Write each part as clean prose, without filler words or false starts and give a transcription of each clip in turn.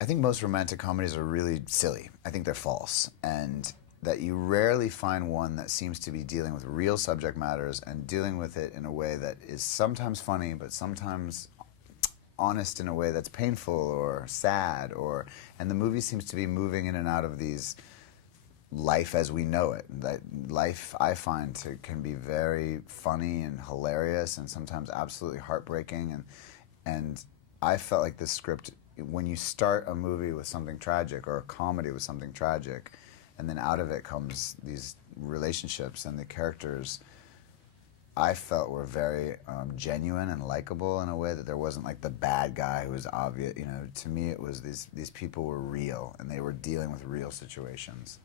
I think most romantic comedies are really silly. I think they're false. And that you rarely find one that seems to be dealing with real subject matters and dealing with it in a way that is sometimes funny, but sometimes honest in a way that's painful or sad, or and the movie seems to be moving in and out of these life as we know it. That life, I find, can be very funny and hilarious and sometimes absolutely heartbreaking, and I felt like this script, when you start a movie with something tragic or a comedy with something tragic, and then out of it comes these relationships, and the characters I felt were very genuine and likable in a way that there wasn't like the bad guy who was obvious. You know, to me it was these people were real and they were dealing with real situations.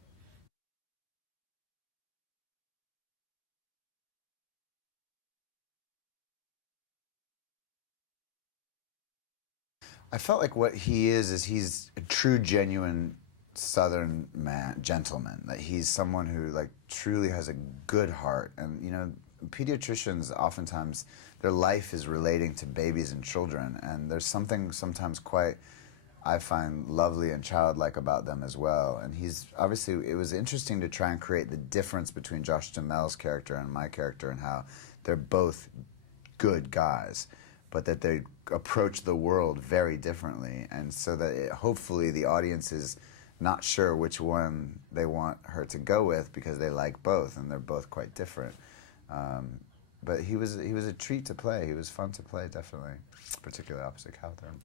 I felt like what he is he's a true, genuine Southern man, gentleman. That he's someone who like truly has a good heart, and you know, pediatricians oftentimes their life is relating to babies and children, and there's something sometimes quite I find lovely and childlike about them as well. And he's obviously, it was interesting to try and create the difference between Josh Duhamel's character and my character, and how they're both good guys, but that they approach the world very differently, and so that hopefully the audience is not sure which one they want her to go with because they like both and they're both quite different. But he was a treat to play. He was fun to play, definitely, particularly opposite Katherine.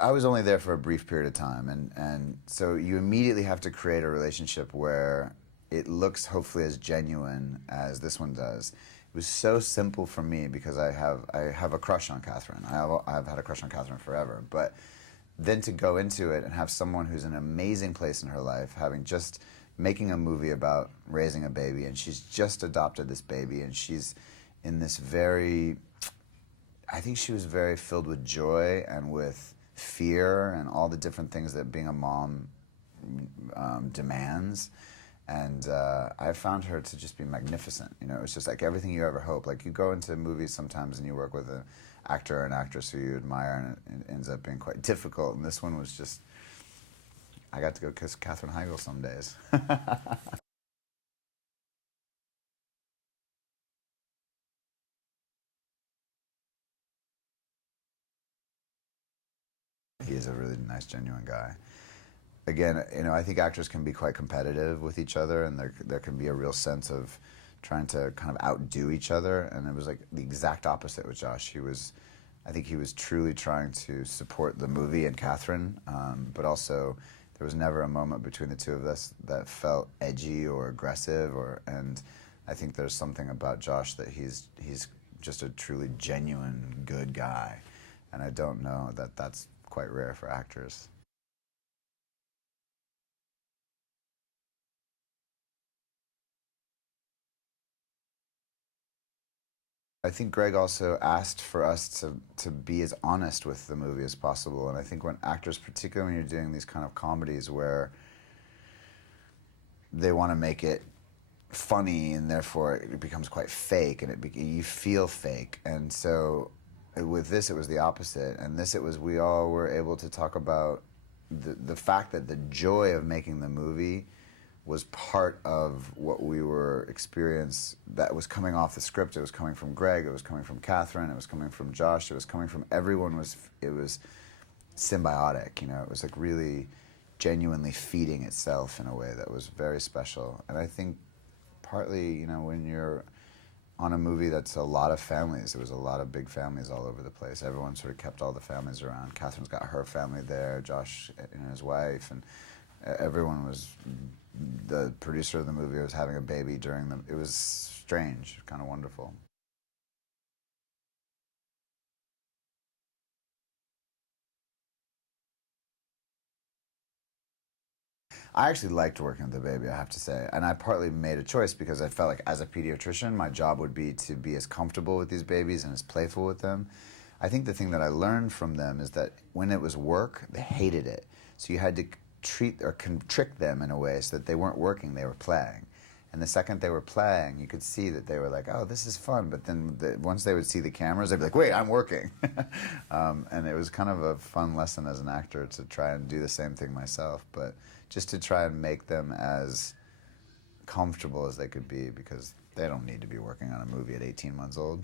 I was only there for a brief period of time, and so you immediately have to create a relationship where it looks hopefully as genuine as this one does. It was so simple for me because I have a crush on Katherine. I've had a crush on Katherine forever, but then to go into it and have someone who's in an amazing place in her life, having just making a movie about raising a baby, and she's just adopted this baby, and she's in this very, I think she was very filled with joy and with fear and all the different things that being a mom demands. And I found her to just be magnificent. You know, it was just like everything you ever hope. Like you go into movies sometimes and you work with an actor or an actress who you admire, and it ends up being quite difficult. And this one was just, I got to go kiss Katherine Heigl some days. He is a really nice, genuine guy. Again, you know, I think actors can be quite competitive with each other, and there can be a real sense of trying to kind of outdo each other. And it was like the exact opposite with Josh. I think he was truly trying to support the movie and Katherine, but also there was never a moment between the two of us that felt edgy or aggressive. And I think there's something about Josh that he's just a truly genuine good guy, and I don't know that that's quite rare for actors. I think Greg also asked for us to be as honest with the movie as possible, and I think when actors, particularly when you're doing these kind of comedies where they want to make it funny and therefore it becomes quite fake, and you feel fake, and so with this it was the opposite, and this it was we all were able to talk about the fact that the joy of making the movie was part of what we were experiencing, that was coming off the script. It was coming from Greg, it was coming from Katherine, it was coming from Josh, it was coming from everyone. It was symbiotic, you know, it was like really genuinely feeding itself in a way that was very special. And I think partly, you know, when you're on a movie that's a lot of families, there was a lot of big families all over the place. Everyone sort of kept all the families around. Katherine's got her family there, Josh and his wife, and everyone was, the producer of the movie was having a baby during the, it was strange, kind of wonderful. I actually liked working with the baby, I have to say, and I partly made a choice because I felt like as a pediatrician, my job would be to be as comfortable with these babies and as playful with them. I think the thing that I learned from them is that when it was work, they hated it. So you had to treat or trick them in a way so that they weren't working, they were playing. And the second they were playing, you could see that they were like, oh, this is fun. But then once they would see the cameras, they'd be like, wait, I'm working. And it was kind of a fun lesson as an actor to try and do the same thing myself, but just to try and make them as comfortable as they could be, because they don't need to be working on a movie at 18 months old.